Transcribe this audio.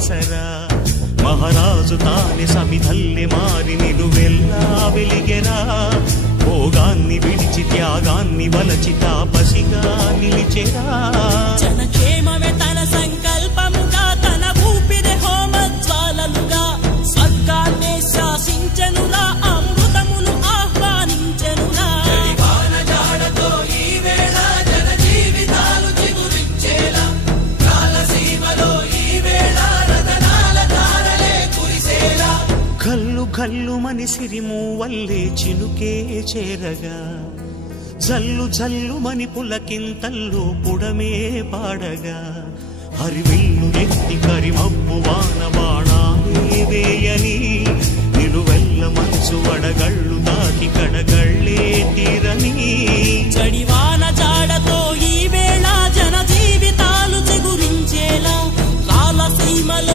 సంవత్సరా మహారాజు తానే సమిధల్లె మారి నిలువెల్లా వెలిగెరా భోగాన్ని విడిచి త్యాగాన్ని వలచి తాపసిగా నిలిచెరా జనక్షేమమే తన సంకల్పముగా తన ఊపిరి హోమజ్వాలలుగా స్వర్గాన్నే శాసించెనురా అమృతమును ఆహ్వానించెనురా జాడతో ఈ వేళ జన జీవితాలు చిగురించేలా కాలసీమలో ఈ వేళ రతనాల ధారలే కురిసేలా కల్లు కల్లు మని సిరిమూవల్లే చినుకే చేరగా జల్లు జల్లు మని పులకింతల్లో పుడమే పాడగా హరివిల్లు ఎత్తి కరిమబ్బు